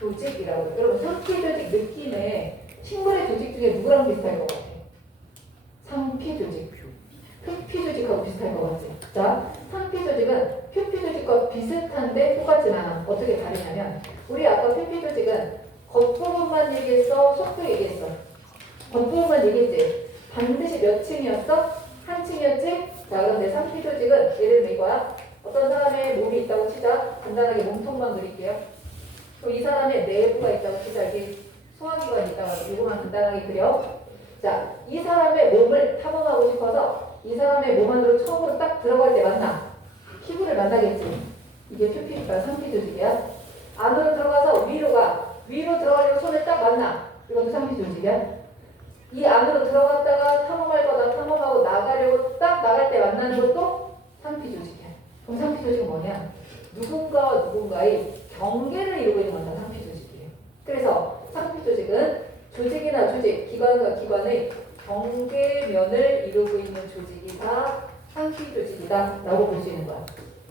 조직이라고. 여러분, 상피 조직 느낌에 식물의 조직 중에 누구랑 비슷할 것 같아? 상피 조직. 표피 조직하고 비슷할 것 같지? 자, 상피 조직은 표피 조직과 비슷한데 똑같진 않아. 어떻게 다르냐면, 우리 아까 표피 조직은 겉부분만 얘기했어? 속도 얘기했어? 겉부분만 얘기했지? 반드시 몇 층이었어? 한 층이었지? 자, 그럼 내 상피 조직은 예를 들면 이거야. 어떤 사람의 몸이 있다고 치자. 간단하게 몸통만 그릴게요. 그럼 이 사람의 내부가 있다고 치자. 이게 소화기관이 있다고 이거만 간단하게 그려. 자, 이 사람의 몸을 탐험하고 싶어서 이 사람의 몸 안으로 처음으로 딱 들어갈 때 만나. 피부를 만나겠지. 이게 표피니까 상피 조직이야. 안으로 들어가서 위로 가. 위로 들어가려고 손을 딱 만나. 이것도 상피 조직이야. 이 안으로 들어갔다가 탐험할 거다 탐험하고 나가려고 딱 나갈 때 만나는 것도 상피 조직이야. 그럼 상피 조직은 뭐냐? 누군가와 누군가의 경계를 이루고 있는 건 다 상피 조직이에요. 그래서 상피 조직은 조직이나 조직, 기관과 기관의 경계면을 이루고 있는 조직이 다 상피 조직이다 라고 볼 수 있는 거야.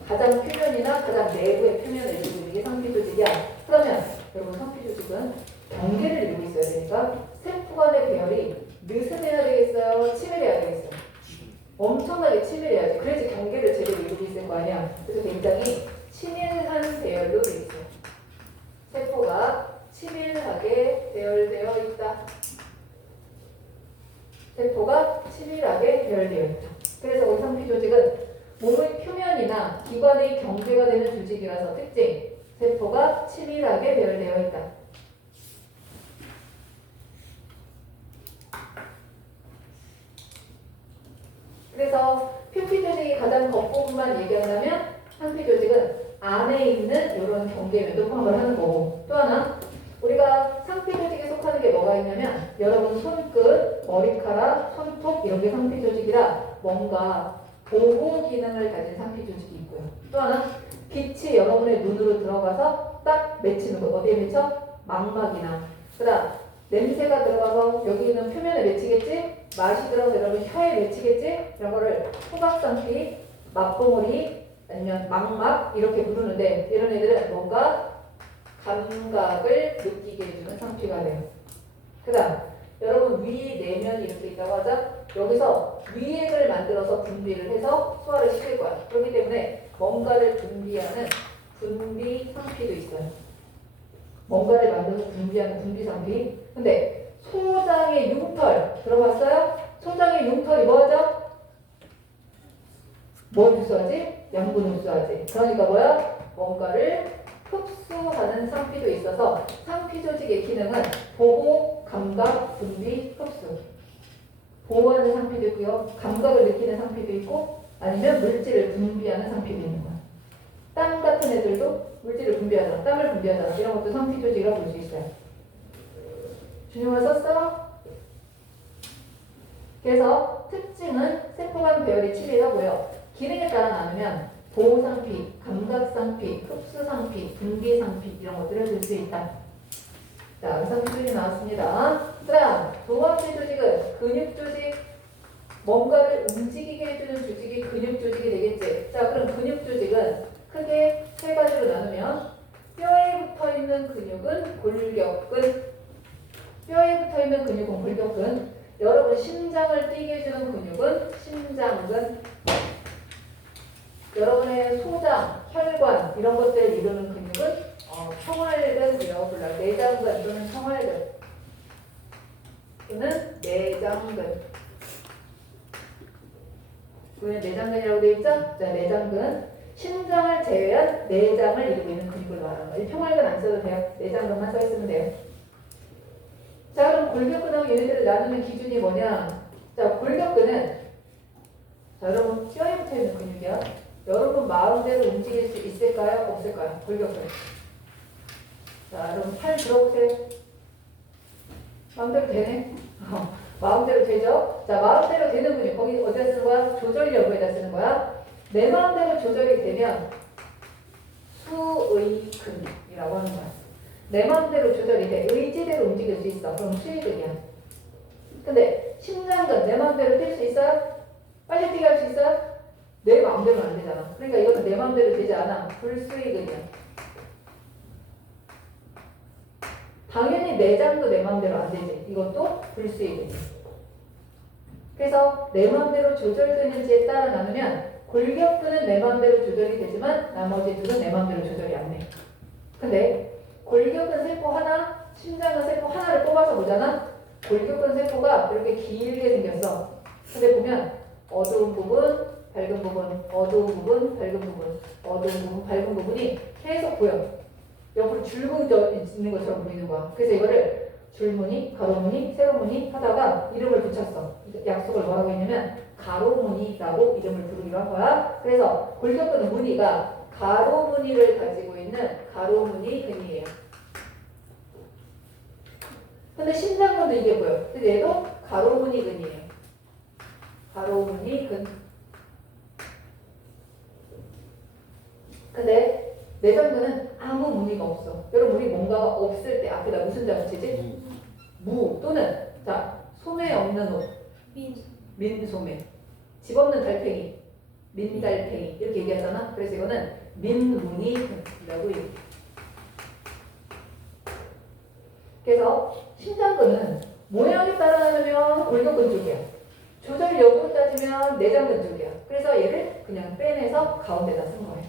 가장 표면이나 가장 내부의 표면을 이루고 있는 게 상피 조직이야. 그러면 여러분, 상피 조직은 경계를 이루고 있어야 되니까 세포 간의 배열이 느슨해야 되겠어요? 치밀해야 되겠어요? 엄청나게 치밀해야지. 그래야지 경계를 제대로 이루고 있을 거 아니야. 그래서 굉장히 치밀한 배열로 되어 있어요. 세포가 치밀하게 배열되어 있다. 세포가 치밀하게 배열되어 있다. 그래서 우리 상피 조직은 몸의 표면이나 기관의 경계가 되는 조직이라서 특징, 세포가 치밀하게 배열되어 있다. 그래서 표피 조직이 가장 겉부분만 얘기한다면 상피 조직은 안에 있는 이런 경계면도 포함을 하는 거고, 또 하나 우리가 상피 조직에 속하는 게 뭐가 있냐면 여러분 손끝, 머리카락, 손톱 이런 게 상피 조직이라 뭔가 보호 기능을 가진 상피 조직이 있고요. 또 하나 빛이 여러분의 눈으로 들어가서 딱 맺히는 거. 어디에 맺혀? 망막이나. 그다음 냄새가 들어가서 여기 있는 표면에 맺히겠지? 맛이 들어가서 여러분 혀에 맺히겠지? 이런 거를 후각상피, 맛봉우리, 아니면 망막 이렇게 부르는데 이런 애들은 뭔가 감각을 느끼게 해주는 상피가 돼요. 그 다음 여러분 위 내면이 이렇게 있다고 하자. 여기서 위액을 만들어서 분비를 해서 소화를 시킬 거야. 그렇기 때문에 뭔가를 분비하는 분비 상피도 있어요. 뭔가를 만들어서 분비하는 분비 상피. 근데 소장의 융털 들어봤어요? 소장의 융털이 뭐하죠? 뭘 흡수하지? 양분 흡수하지. 그러니까 뭐야? 뭔가를 흡수하는 상피도 있어서 상피 조직의 기능은 보호, 감각, 분비, 흡수. 보호하는 상피도 있고요. 감각을 느끼는 상피도 있고 아니면 물질을 분비하는 상피도 있는 거야. 땀 같은 애들도 물질을 분비하잖아. 땀을 분비하잖아. 이런 것도 상피 조직이라고 볼 수 있어요. 준용을 썼어? 그래서 특징은 세포 간 배열이 치밀하고요. 기능에 따라 나누면 보호상피, 감각상피, 흡수상피, 분비상피 이런 것들을 볼 수 있다. 자, 상피 조직 나왔습니다. 그 다음 두 번째 조직은 근육 조직. 뭔가를 움직이게 해주는 조직이 근육 조직이 되겠지. 자, 그럼 근육 조직은 크게 세 가지로 나누면 뼈에 붙어 있는 근육은 골격근. 뼈에 붙어 있는 근육은 골격근. 여러분 심장을 뛰게 해주는 근육은 심장근. 여러분의 소장, 혈관 이런 것들을 이루는 근육은 청활근이라고 불러요. 내장근 이거는 청활근. 이는 내장근. 왜 내장근이라고 되어 있죠? 자, 내장근. 심장을 제외한 내장을 이루고 있는 근육을 말하는 거예요. 평활근 안 써도 돼요. 내장근만 써 있으면 돼요. 자, 그럼 골격근하고 얘네들을 나누는 기준이 뭐냐? 자, 골격근은 자, 여러분 뼈에 붙어 있는 근육이야. 여러분 마음대로 움직일 수 있을까요? 없을까요? 골격근. 자, 여러분 팔 들어보세요. 마음대로 되네. 마음대로 되죠? 자, 마음대로 되는 근육. 거기 어디다 쓰는 거야? 조절 여부에다 쓰는 거야. 내 마음대로 조절이 되면 수의근이라고 하는 거야. 내 마음대로 조절이 돼. 의지대로 움직일 수 있어. 그럼 수의근이야. 근데 심장근 내 마음대로 뛸 수 있어요? 빨리 뛰게 할 수 있어요? 내 마음대로는 안 되잖아. 그러니까 이것도 내 마음대로 되지 않아. 불수의근이야. 당연히 내장도 내 마음대로 안 되지. 이것도 불수의근이야. 그래서 내 마음대로 조절되는지에 따라 나누면 골격근은 내 마음대로 조절이 되지만 나머지 둘은 내 마음대로 조절이 안 돼. 근데 골격근 세포 하나, 심장근 세포 하나를 뽑아서 보잖아. 골격근 세포가 이렇게 길게 생겼어. 근데 보면 어두운 부분, 밝은 부분, 어두운 부분, 밝은 부분, 어두운 부분, 밝은 부분이 계속 보여. 옆으로 줄뭉져 있는 것처럼 보이는 거야. 그래서 이거를 줄무늬, 가로무늬, 세로무늬 하다가 이름을 붙였어. 약속을 뭐라고 했냐면 가로무늬라고 이름을 부르기로 한 거야. 그래서 골격근 무늬가 가로무늬를 가지고 있는 가로무늬 근이에요. 근데 심장근도 이게 보여. 근데 얘도 가로무늬 근이에요. 가로무늬 근. 근데 내장근은 아무 무늬가 없어. 여러분 우리 뭔가가 없을 때 앞에다 무슨 자 붙이지? 무 또는 자 소매 없는 옷 민소매 집 없는 달팽이 민달팽이 이렇게 얘기하잖아. 그래서 이거는 민무늬근이라고 얘기해. 그래서 심장근은 모양에 따라하면 골격근 쪽이야. 조절 여부로 따지면 내장근 쪽이야. 그래서 얘를 그냥 빼내서 가운데다 쓴 거예요.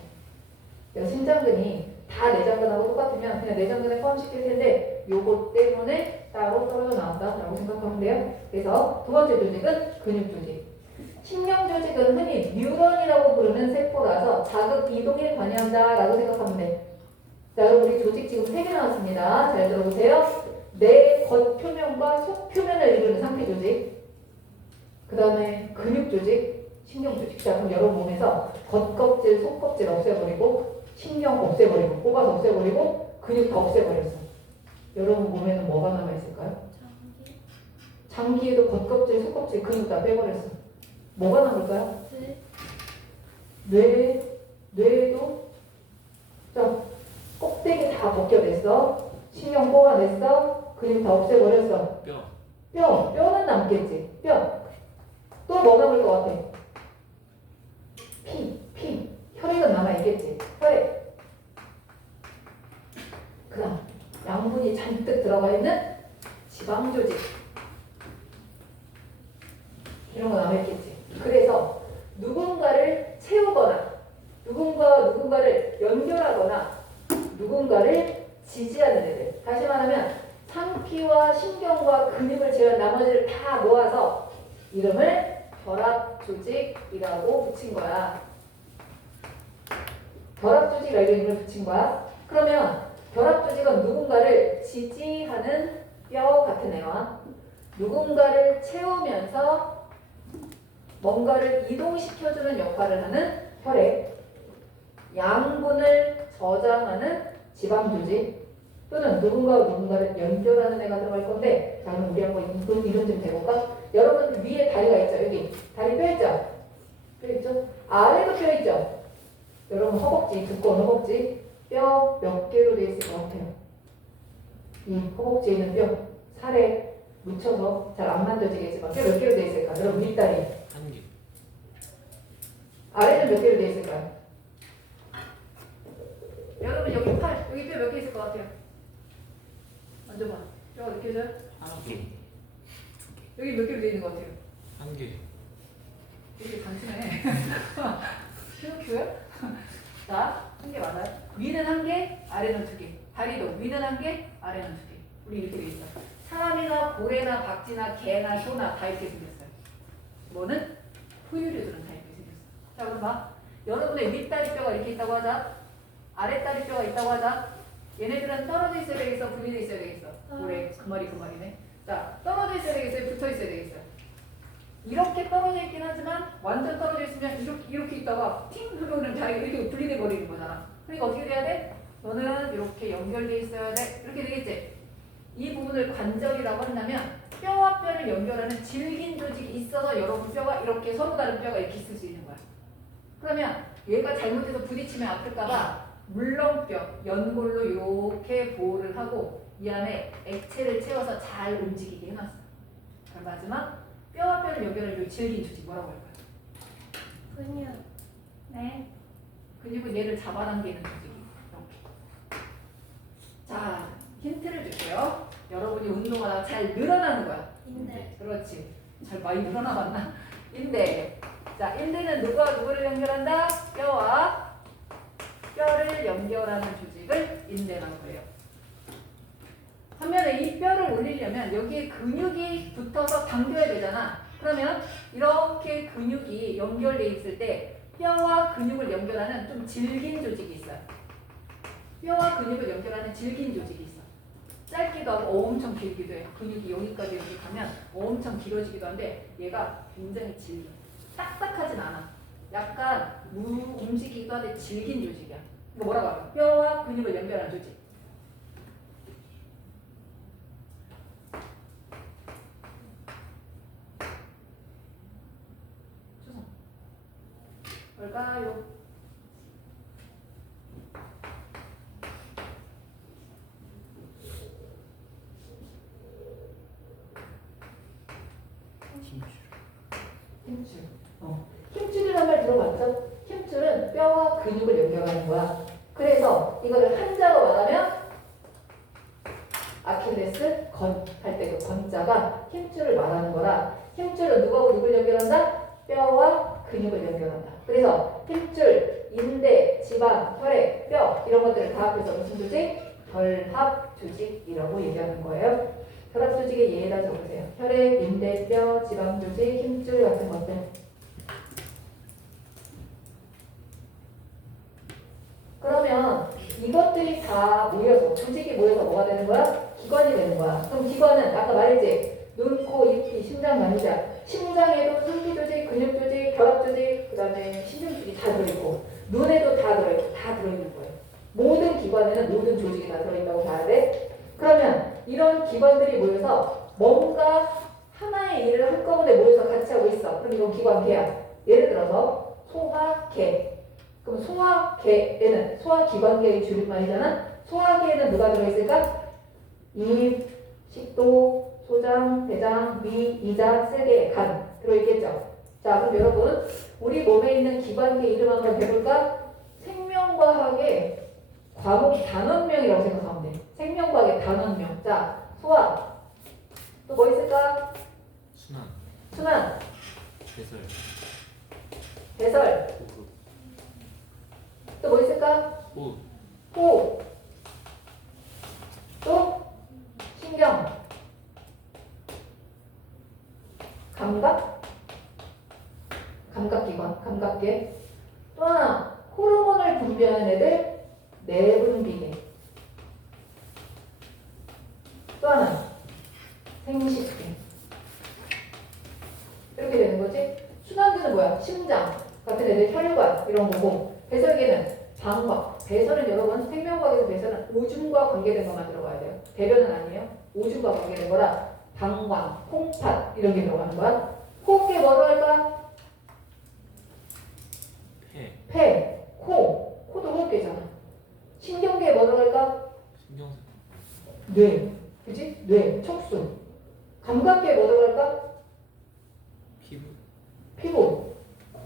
심장근이 다 내장근하고 똑같으면 그냥 내장근에 포함시킬 텐데 요거 때문에 따로 떨어져 나온다라고 생각하면 돼요. 그래서 두 번째 조직은 근육 조직. 신경 조직은 흔히 뉴런이라고 부르는 세포라서 자극 이동에 관여한다라고 생각하면 돼. 자, 여러분 우리 조직 지금 3개 나왔습니다. 잘 들어보세요. 내 겉표면과 속표면을 이루는 상피 조직. 그 다음에 근육 조직, 신경 조직. 자, 그럼 여러분 몸에서 겉껍질, 속껍질 없애버리고 신경 없애버리고 뽑아서 없애버리고 근육 다 없애버렸어. 여러분 몸에는 뭐가 남아있을까요? 장기에도 겉껍질, 속껍질, 근육 다 빼버렸어. 뭐가 남을까요? 뇌에도 자 꼭대기 다 벗겨냈어. 신경 뽑아냈어. 근육 다 없애버렸어. 뼈는 남겠지. 또 뭐 남을 것 같아? 피. 혈액은 남아있겠지. 혈액. 그 다음 양분이 잔뜩 들어가 있는 지방 조직. 이런 거 남아있겠지. 그래서 누군가를 채우거나 누군가를 연결하거나 누군가를 지지하는 애들. 다시 말하면 상피와 신경과 근육을 제외한 나머지를 다 모아서 이름을 결합조직이라고 붙인 거야. 결합조직이라고 이름을 붙인 거야. 그러면 결합조직은 누군가를 지지하는 뼈 같은 애와 누군가를 채우면서 뭔가를 이동시켜주는 역할을 하는 혈액, 양분을 저장하는 지방조직, 또는 누군가를 연결하는 애가 들어갈 건데, 자, 그럼 우리 한번 이름 좀 대볼까? 여러분 위에 다리가 있죠? 여기 다리 뼈 있죠? 뼈 있죠? 아래도 뼈 있죠? 여러분 허벅지, 두꺼운 허벅지 뼈 몇 개로 되어 있을 것 같아요? 이 허벅지에 있는 뼈 살에 묻혀서 잘 안 만져지겠지만 뼈 몇 개로 되어 있을까? 여러분 윗다리 1개. 아래는 몇 개로 되어 있을까요? 여러분 여기 팔, 여기 뼈 몇 개 있을 것 같아요? 만져봐. 뼈가 느껴져요? 1개. 여기 몇 개로 되어 있는 것 같아요? 1개. 이렇게 단순해. 피노키오야? 자, 1개 맞아요. 위는 1개, 아래는 2개. 다리도 위는 1개, 아래는 2개. 우리 이렇게 돼 있어. 사람이나 고래나 박쥐나 개나 소나 다 이렇게 생겼어요. 뭐는? 포유류들은 다 이렇게 생겼어. 자, 그럼 봐. 여러분의 윗다리뼈가 이렇게 있다고 하자. 아랫다리뼈가 있다고 하자. 얘네들은 떨어져 있어야 되겠어? 분리돼 있어야 되겠어? 고래, 그 말이네. 자, 떨어져 있어야 되겠어요? 붙어 있어야 되겠어요? 이렇게 떨어져 있긴 하지만 완전 떨어져 있으면 이렇게 있다가 팅 하면은 다 이렇게 분리돼 버리는 거잖아. 그러니까 어떻게 돼야 돼? 너는 이렇게 연결돼 있어야 돼. 이렇게 되겠지? 이 부분을 관절이라고 한다면 뼈와 뼈를 연결하는 질긴 조직이 있어서 여러분 뼈가 이렇게 서로 다른 뼈가 이렇게 있을 수 있는 거야. 그러면 얘가 잘못해서 부딪히면 아플까봐 물렁뼈, 연골로 이렇게 보호를 하고 이 안에 액체를 채워서 잘 움직이게 해놨어. 그럼 마지막 뼈와 뼈를 연결하는 이 질긴 조직 뭐라고 할까요? 근육. 네. 근육은 얘를 잡아당기는 조직이 이렇게. 자, 힌트를 줄게요. 여러분이 운동하다가 잘 늘어나는 거야. 인대. 그렇지. 잘 많이 늘어나 봤나? 인대. 자, 인대는 누구를 연결한다? 뼈와 뼈를 연결하는 조직을 인대라고 해요. 반면에 이 뼈를 올리려면 여기에 근육이 붙어서 당겨야 되잖아. 그러면 이렇게 근육이 연결돼 있을 때 뼈와 근육을 연결하는 좀 질긴 조직이 있어요. 뼈와 근육을 연결하는 질긴 조직이 있어. 짧기도 하고 엄청 길기도 해요. 근육이 여기까지 이렇게 가면 엄청 길어지기도 한데 얘가 굉장히 질겨. 딱딱하진 않아. 약간 움직이기도 하는데 질긴 조직이야. 이거 뭐라고 할까? 뼈와 근육을 연결하는 조직. 추석. 뭘까요? 힘줄. 힘줄이란 말 들어봤죠? 힘줄은 뼈와 근육을 연결하는 거야. 그래서 이거를 한자로 말하면 아킬레스 건 할 때 그 건자가 힘줄을 말하는 거라. 힘줄은 누구하고 누굴 연결한다? 뼈와 근육을 연결한다. 그래서 힘줄, 인대, 지방, 혈액, 뼈 이런 것들을 다 합해서 무슨 조직? 결합 조직이라고 얘기하는 거예요. 결합 조직의 예에다 적으세요. 혈액, 인대, 뼈, 지방 조직, 힘줄 같은 것들. 그러면 이것들이 다 모여서 조직이 모여서 뭐가 되는 거야? 기관이 되는 거야. 그럼 기관은 아까 말했지? 눈, 코, 입, 귀, 심장, 만자. 심장에도 승기 조직, 근육 조직, 결합 조직, 그 다음에 신경 조직이 다 들어있고 눈에도 다 들어있고 다 들어있는 거예요. 모든 기관에는 모든 조직이 다 들어있다고 봐야 돼. 그러면 이런 기관들이 모여서 뭔가 하나의 일을 한꺼번에 모여서 같이 하고 있어. 그럼 이건 기관계야. 예를 들어서 소화계. 그럼 소화계에는 소화기관계의 줄임말이잖아. 소화계에는 누가 들어있을까? 입, 식도, 소장, 대장, 위, 이자, 쓸개, 간 들어있겠죠. 자, 그럼 여러분 우리 몸에 있는 기관계 이름 한번 해볼까? 생명과학의 과목 단원명이라고 생각하면 돼. 생명과학의 단원명. 자, 소화. 또 뭐 있을까? 순환, 순환, 배설, 배설. 호흡, 또 뭐 있을까? 호흡, 호흡. 또 신경. 감각. 감각기관, 감각계. 또 하나 호르몬을 분비하는 애들 내분비계. 또 하나 생식계. 이렇게 되는 거지. 순환계는 뭐야? 심장 같은 애들 혈관 이런 거고, 배설계는 방광. 배설은 여러분 생명과학에서 배설은 오줌과 관계된 것만 들어가야 돼요. 배변은 아니에요. 오줌과 관계된 거라 방광, 콩팥 이런 게 들어가는 거야. 호흡계 뭐로 할까? 폐, 코. 코도 호흡계잖아. 신경계 뭐로 할까? 신경쇠, 뇌. 그치? 뇌, 척수. 감각계 뭐로 할까? 피부, 피부,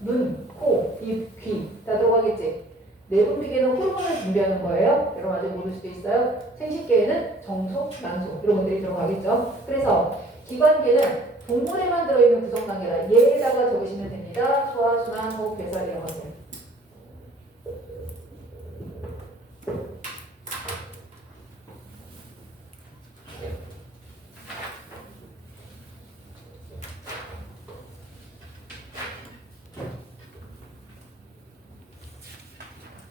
눈, 코, 입, 귀 다 들어가겠지. 내분비계는 호르몬을 분비하는 거예요. 여러분 아직 모를 수도 있어요. 생식계에는 정소, 난소 이런 것들이 들어가겠죠. 그래서 기관계는 동물에만 들어있는 구성단계라 얘에다가 적으시면 됩니다. 소화, 순환, 호흡, 배설 이런 것들.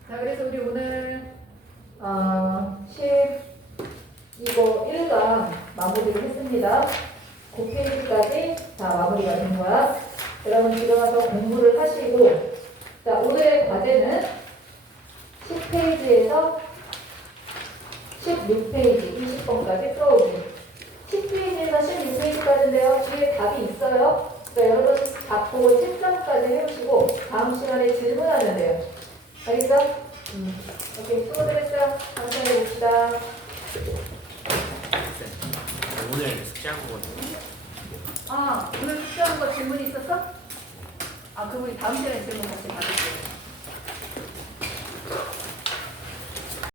자, 그래서 우리 오늘 12거 1강 마무리를 했습니다. 9페이지까지 다 마무리가 된 거야. 여러분 집에 가서 공부를 하시고 자 오늘의 과제는 10페이지에서 16페이지 20번까지 풀어오기 10페이지에서 16페이지까지인데요. 뒤에 답이 있어요. 그러니까 여러분 답 보고 채점까지 해오시고 다음 시간에 질문하면 돼요. 알겠어? 오케이 수고들 했어요. 다음 시간에 봅시다. 오늘 숙제한 거거든요. 아 오늘 숙제한 거 질문이 있었어? 아 그럼 우리 다음 시간에 질문 같이 받을게요.